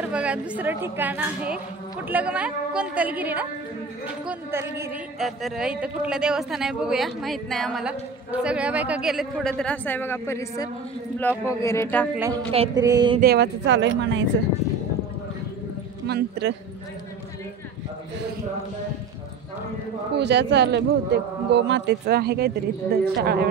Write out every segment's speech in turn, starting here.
तर बघा दुसरं ठिकाण आहे कुठलं ग माय कोंतलगिरी ना कोंतलगिरी तर इथं कुठलं देवस्थान आहे बघूया माहित नाही आम्हाला सगळ्या बायका गेलेत पुढे तर असं आहे बघा परिसर ब्लॉक वगैरे टाकलाय काहीतरी देवाचं चालू आहे म्हणायचं मंत्र पूजा चालू आहे बहुतेक गोमातेचं आहे काहीतरी शाळा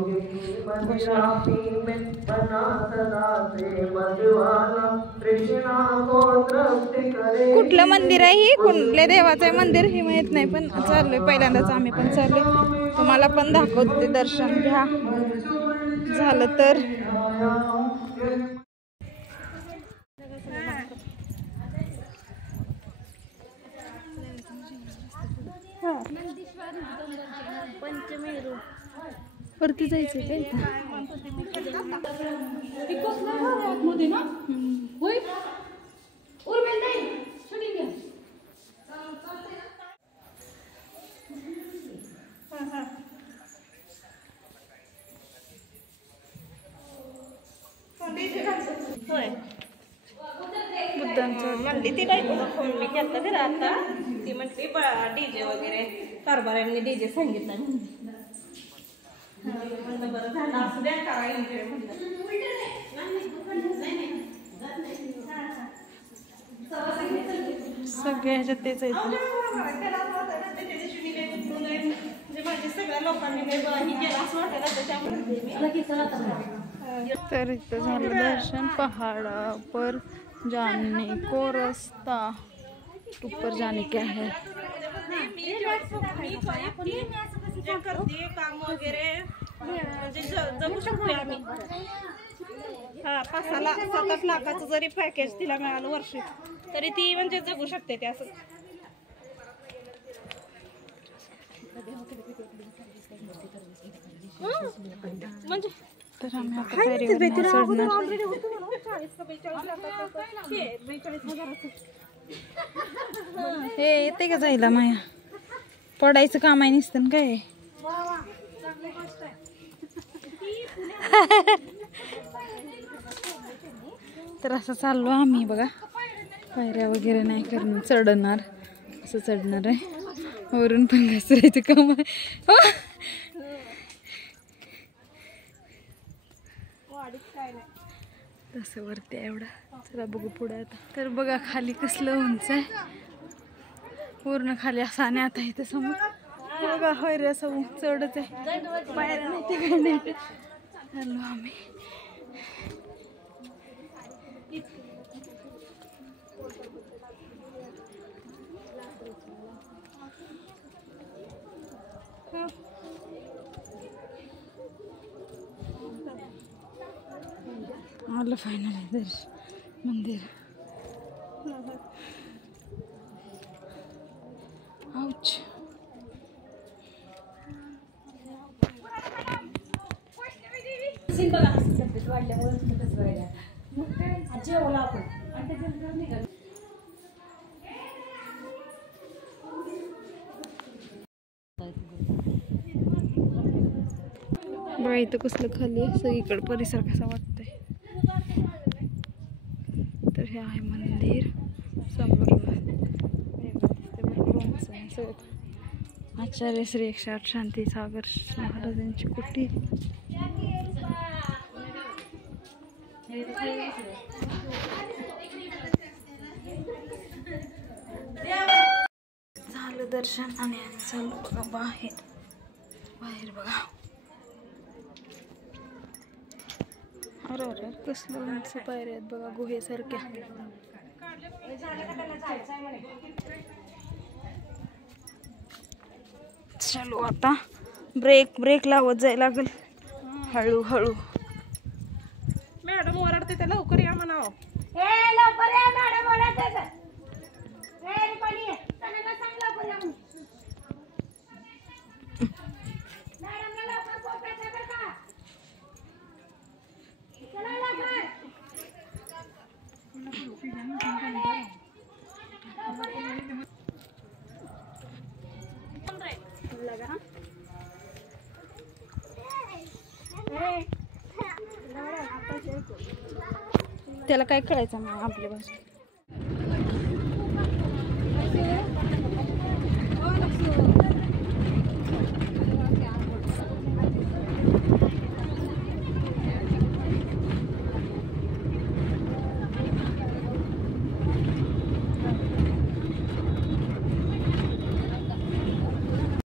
कुठलं मंदिर आहे ही कुठल्या देवाचं आहे मंदिर हे माहित नाही पण चाललोय पहिल्यांदाच आम्ही पण चाललोय तुम्हाला पण दाखवते दर्शन घ्या झालं तर पंचमेरू वरती जायचं काय म्हणली ती बायको फोन मी केला तर आता ती म्हटली डीजे वगैरे कारभाऱ्यांनी डीजे सांगितलं म्हणलं बरं झालं असू द्या करा एन्जॉय म्हणलं सगळ्या ह्याच्यात तेच आहे माझ्या सगळ्या लोकांनी ही केलं असं वाटायला त्याच्यामुळे तर इथं झालं दर्शन पहाड़ा पर जाने को रास्ता ऊपर जाने क्या है करते काम वगैरे म्हणजे जगू शकतो आम्ही हा 5-7 लाखाचं जरी पॅकेज तिला मिळालं वर्षी तरी ती म्हणजे जगू शकते ते असं म्हणजे तर आम्ही आता हे येते का जायला माया पडायचं काम आहे नसतं काय तर असं चाललो आम्ही बघा पायऱ्या वगैरे नाही करणार चढणार असं चढणार आहे वरून पण घसरायचं काम आहे तसं वरती आहे एवढं चला बघू पुढे आता तर बघा खाली कसलं उंच आहे पूर्ण खाली असं आणि आता इथं समोर बघा होय रे असं चढच आहे पायऱ्या नाही ते काय नाही चाललो आम्ही आलं फायनली दर्शन मंदिर आउच बघा इथं कसलं खाली सगळीकडे परिसर कसा वाटतंय तर हे आहे मंदिर समोर आचार्य श्री 108 शांती सागर महाराजांची कुटी झालं दर्शन आणि आम्ही चाललो बघा बाहेर बघा अरे अरे कसलं उंच पायऱ्या आहेत बघा गुहेसारख्या चलो आता ब्रेक लावत जायला लागेल हळूहळू मॅडम ओरडते त्या लवकर या म्हणावं त्याला काय कळायचं मग आपल्या भाषेत